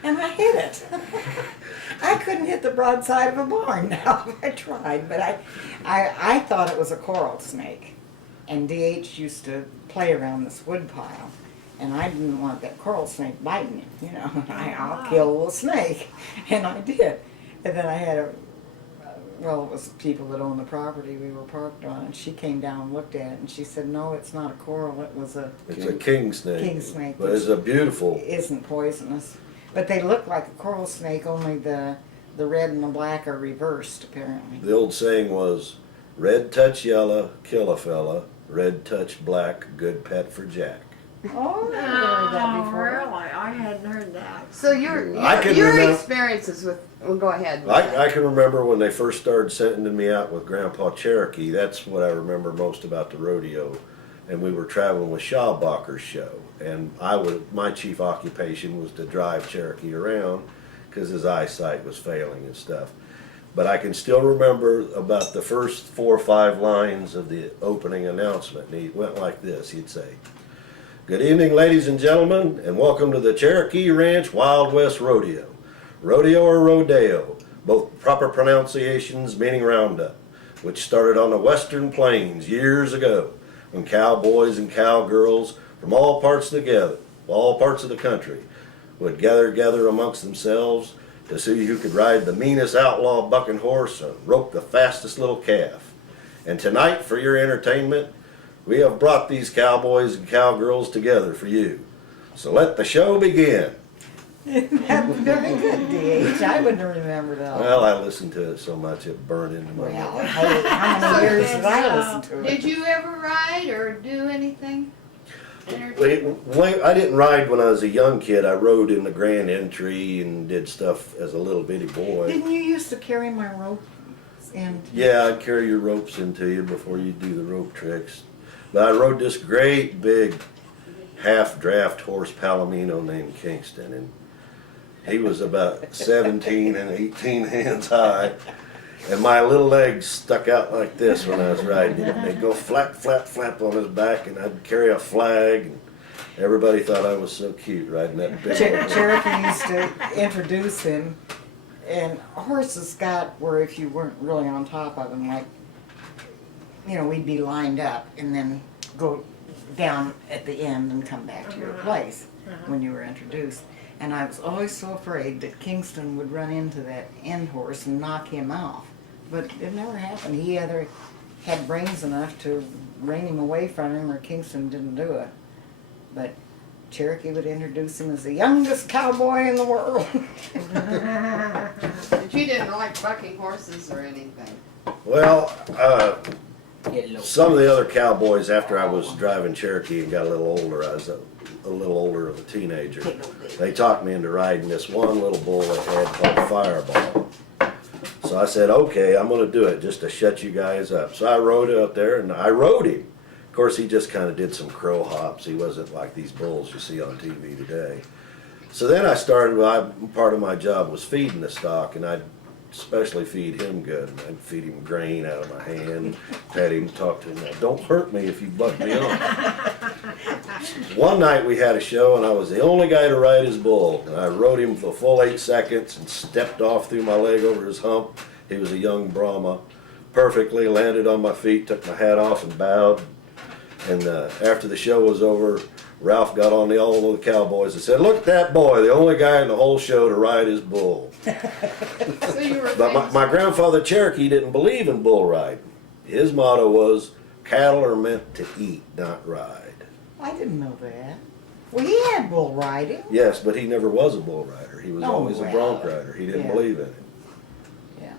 and I hit it. I couldn't hit the broadside of a barn now. I tried, but I thought it was a coral snake. And DH used to play around this wood pile. And I didn't want that coral snake biting him, you know. I'll kill the snake. And I did. And then I had well, it was people that owned the property we were parked on, and she came down and looked at it, and she said, no, it's not a coral, it was a It's a king snake. king snake. But it's a beautiful, It isn't poisonous. But they look like a coral snake, only the red and the black are reversed, apparently. the old saying was, red touch yellow, kill a fella, red touch black, good pet for Jack. Oh, I've heard that Oh, before. really? I hadn't heard that. So your I can your remember- experiences with well, go ahead. I can remember when they first started sending me out with Grandpa Cherokee, that's what I remember most about the rodeo. And we were traveling with Schaubacher's show. And my chief occupation was to drive Cherokee around because his eyesight was failing and stuff. But I can still remember about the first 4 or 5 lines of the opening announcement. And he went like this, he'd say, "Good evening, ladies and gentlemen, and welcome to the Cherokee Ranch Wild West Rodeo. Rodeo or rodeo, both proper pronunciations meaning roundup, which started on the western plains years ago when cowboys and cowgirls from all parts of the country would gather amongst themselves to see who could ride the meanest outlaw bucking horse and rope the fastest little calf. And tonight, for your entertainment, we have brought these cowboys and cowgirls together for you. So let the show begin." That's very good, DH. I wouldn't remember that. Well, I listened to it so much it burned into my Well, mind. how many years did I listen to it? Did you ever ride or do anything? I didn't ride when I was a young kid. I rode in the Grand Entry and did stuff as a little bitty boy. Didn't you used to carry my rope? And Yeah, I'd carry your ropes into you before you do the rope tricks. But I rode this great big half-draft horse Palomino named Kingston, and he was about 17 and 18 hands high. And my little legs stuck out like this when I was riding him. And they'd go flap, flap, flap on his back, and I'd carry a flag. And everybody thought I was so cute riding that big old horse. Cherokee used to introduce him, and horses got where if you weren't really on top of them, like, you know, we'd be lined up and then go down at the end and come back to your place when you were introduced. And I was always so afraid that Kingston would run into that end horse and knock him off. But it never happened. He either had brains enough to rein him away from him or Kingston didn't do it. But Cherokee would introduce him as the youngest cowboy in the world. But you didn't like bucking horses or anything. Well, some of the other cowboys, after I was driving Cherokee and got a little older, I was a little older of a teenager. They talked me into riding this one little bull they had called Fireball. So I said, okay, I'm gonna do it just to shut you guys up. So I rode out there and I rode him. Of course, he just kind of did some crow hops. He wasn't like these bulls you see on TV today. So then I started, part of my job was feeding the stock, and I'd especially feed him good. I'd feed him grain out of my hand, pet him, talk to him. Now, don't hurt me if you buck me up. One night we had a show, and I was the only guy to ride his bull. And I rode him for the full 8 seconds and stepped off through my leg over his hump. He was a young Brahma. Perfectly landed on my feet, took my hat off and bowed. And after the show was over, Ralph got on all of the cowboys and said, "Look at that boy, the only guy in the whole show to ride his bull." So you were But famous my for- grandfather Cherokee didn't believe in bull riding. His motto was, cattle are meant to eat, not ride. I didn't know that. Well, he had bull riding. Yes, but he never was a bull rider. He was Oh, always a well, bronc rider. He didn't yeah. believe in it. Yeah.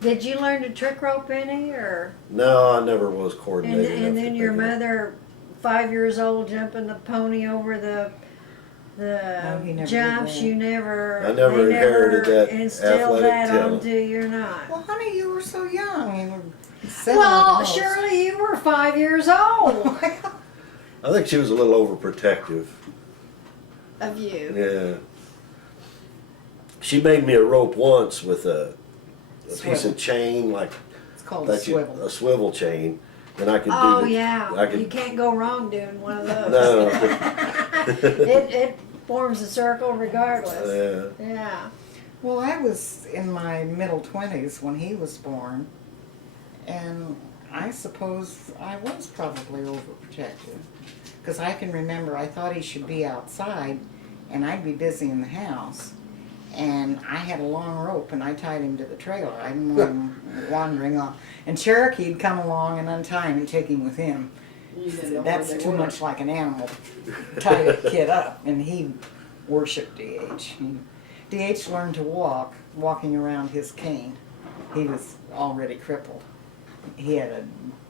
Did you learn to trick rope any, or? No, I never was And, coordinated enough and to then your pick it up. mother, 5 years old, jumping the pony over the No, he never jumps. did that. You never. I never they inherited that instilled athletic that talent. onto you, or not. Well, honey, you were so young. You were 7 Well, at most. surely you were 5 years old. I think she was a little overprotective. Of you. Yeah. She made me a rope once with a piece Swivel. of chain, like It's called a swivel. a swivel chain, and I could Oh do the, yeah, I could, you can't go wrong doing one of those. no, it forms a circle regardless. Yeah. Yeah. Well, I was in my middle 20s when he was born, and I suppose I was probably overprotective. Because I can remember I thought he should be outside, and I'd be busy in the house. And I had a long rope, and I tied him to the trailer. I didn't want him wandering off. And Cherokee'd come along and untie him and take him with him. That's too much like an animal. Tie a kid up, and he worshipped DH. DH learned to walk, walking around his cane. He was already crippled. He had a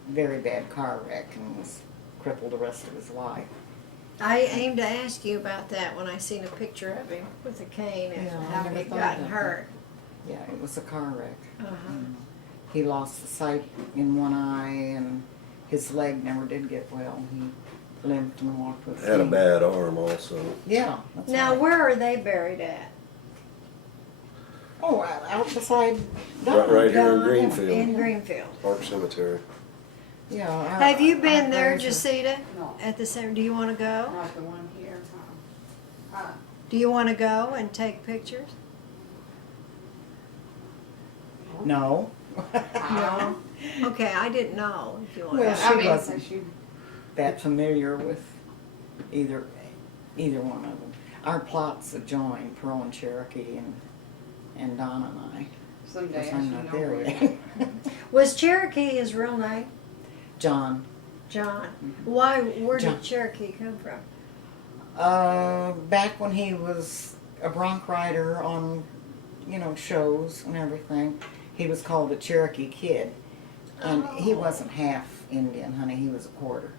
very bad car wreck and was crippled the rest of his life. I aimed to ask you about that when I seen a picture of him with a cane and Yeah, I how never he'd thought gotten about hurt. Yeah, it was a car wreck. Uh-huh. He lost the sight in one eye, and his leg never did get well. He limped and walked with a Had a cane. bad arm also. Yeah. That's Now, right. where are they buried at? Oh, out beside Right here in Don, Greenfield. In Greenfield. Park Cemetery. Yeah. our- Have you our been there, graves are- Jacita? No, At the same, do you want to go? not the one here. Do you want to go and take pictures? No. No. Okay, I didn't know if you want Well, to. she I mean, wasn't she, that familiar with either one of them. Our plots adjoin, Pearl and Cherokee and Donna and I. Of someday course, I I'm should not know there where. yet. Was Cherokee his real name? John. John. Why? Where John. did Cherokee come from? Back when he was a bronc rider on, shows and everything, he was called the Cherokee Kid. And he wasn't half Indian, honey, he was a quarter.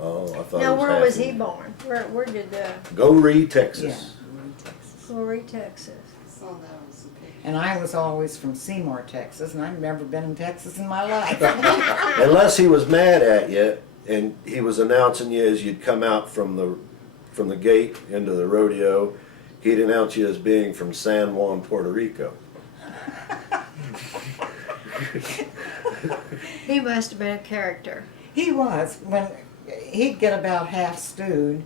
Oh, I thought Now, it was where half was he Indian. born? Where did Go Reed, Yeah, Texas. in Texas. Glory, Texas? So that was the picture. And I was always from Seymour, Texas, and I've never been in Texas in my life. Unless he was mad at you and he was announcing you as you'd come out from the gate into the rodeo, he'd announce you as being from San Juan, Puerto Rico. He must have been a character. He was. When he'd get about half stewed,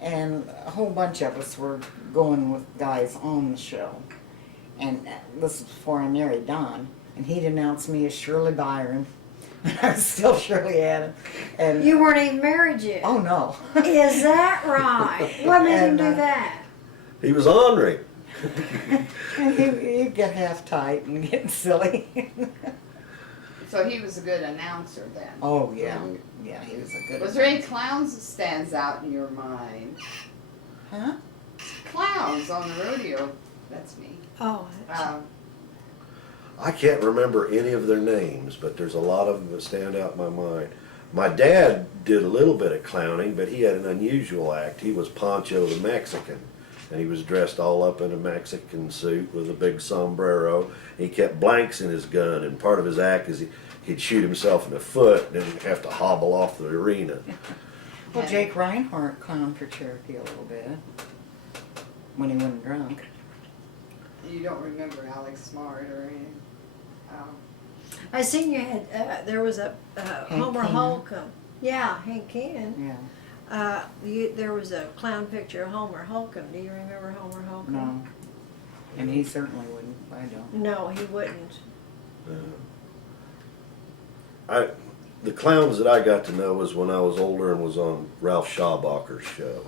and a whole bunch of us were going with guys on the show. And this was before I married Don, and he'd announce me as Shirley Byron. I was still Shirley Adam. And You weren't even married yet. oh no. Is that right? What made him And, do that? He was ornery. And he'd get half tight and get silly. So he was a good announcer then. Oh yeah, yeah, he was a good. Was there any clowns that stands out in your mind? Huh? Clowns on the rodeo. That's me. Oh, I can't remember any of their names, but there's a lot of them that stand out in my mind. My dad did a little bit of clowning, but he had an unusual act. He was Pancho the Mexican, and he was dressed all up in a Mexican suit with a big sombrero. He kept blanks in his gun, and part of his act is he'd shoot himself in the foot and then have to hobble off the arena. Well, Jake Reinhardt clowned for Cherokee a little bit when he wasn't drunk. You don't remember Alex Smart or anything? I seen you had, there was a Homer Keenan. Holcomb. Yeah, Hank Keenan. Yeah. There was a clown picture of Homer Holcomb. Do you remember Homer Holcomb? No. And he certainly wouldn't. I don't. No, he wouldn't. The clowns that I got to know was when I was older and was on Ralph Schaubacher's show.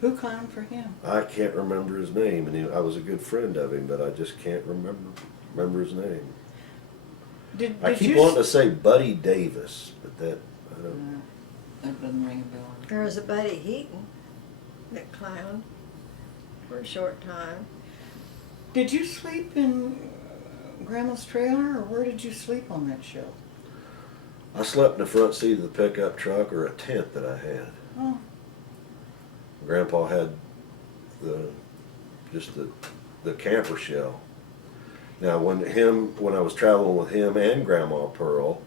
Who clowned for him? I can't remember his name, and I was a good friend of him, but I just can't remember his name. Did I keep you wanting to say Buddy Davis, but that I don't. That doesn't ring a bell. There was a Buddy Heaton that clowned for a short time. Did you sleep in Grandma's trailer, or where did you sleep on that show? I slept in the front seat of the pickup truck or a tent that I had. Oh, Grandpa had the camper shell. Now when I was traveling with him and Grandma Pearl,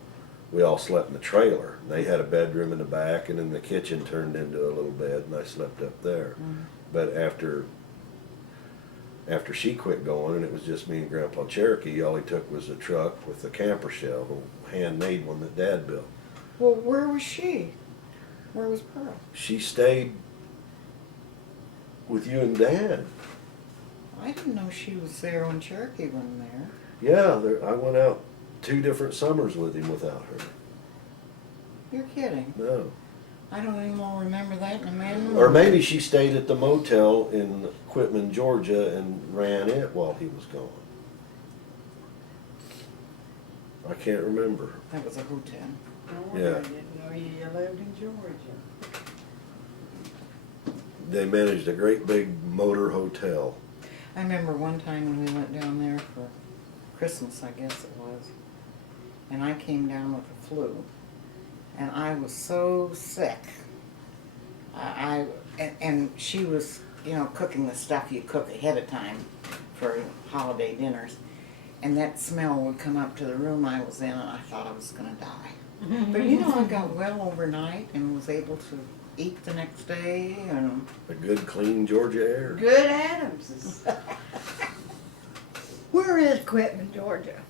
we all slept in the trailer. They had a bedroom in the back, and then the kitchen turned into a little bed, and I slept up there. But after she quit going, and it was just me and Grandpa Cherokee, all he took was a truck with the camper shell, the handmade one that Dad built. well, where was she? Where was Pearl? She stayed with you and Dad. I didn't know she was there when Cherokee went there. Yeah, I went out 2 different summers with him without her. You're kidding. No. I don't even remember that in a man. Or maybe she stayed at the motel in Quitman, Georgia and ran it while he was gone. I can't remember. That was a hotel. No wonder Yeah. I didn't know you lived in Georgia. They managed a great big motor hotel. I remember one time when we went down there for Christmas, I guess it was, and I came down with the flu, and I was so sick. And she was, you know, cooking the stuff you cook ahead of time for holiday dinners, and that smell would come up to the room I was in, and I thought I was gonna die. But you know, I got well overnight and was able to eat the next day, and A good, clean Georgia air. Good Adamses. Where is Quitman, Georgia?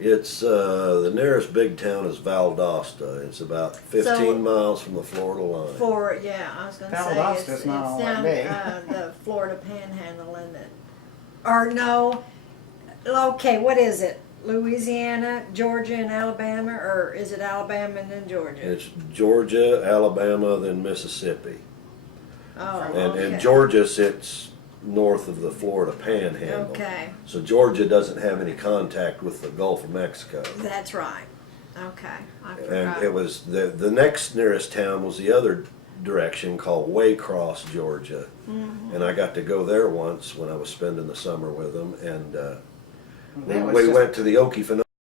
It's, the nearest big town is Valdosta. It's about 15 So- miles from the Florida line. I was gonna say, Valdosta's it's not all that down, big. the Florida Panhandle, isn't it? Or no, okay, what is it? Louisiana, Georgia, and Alabama, or is it Alabama and then Georgia? It's Georgia, Alabama, then Mississippi. Oh, And okay. Georgia sits north of the Florida Panhandle. Okay, So Georgia doesn't have any contact with the Gulf of Mexico. that's right. Okay, I And forgot. it was, the next nearest town was the other direction called Waycross, Georgia. Mm-hmm. And I got to go there once when I was spending the summer with them. And that was we just went to the Okefenokee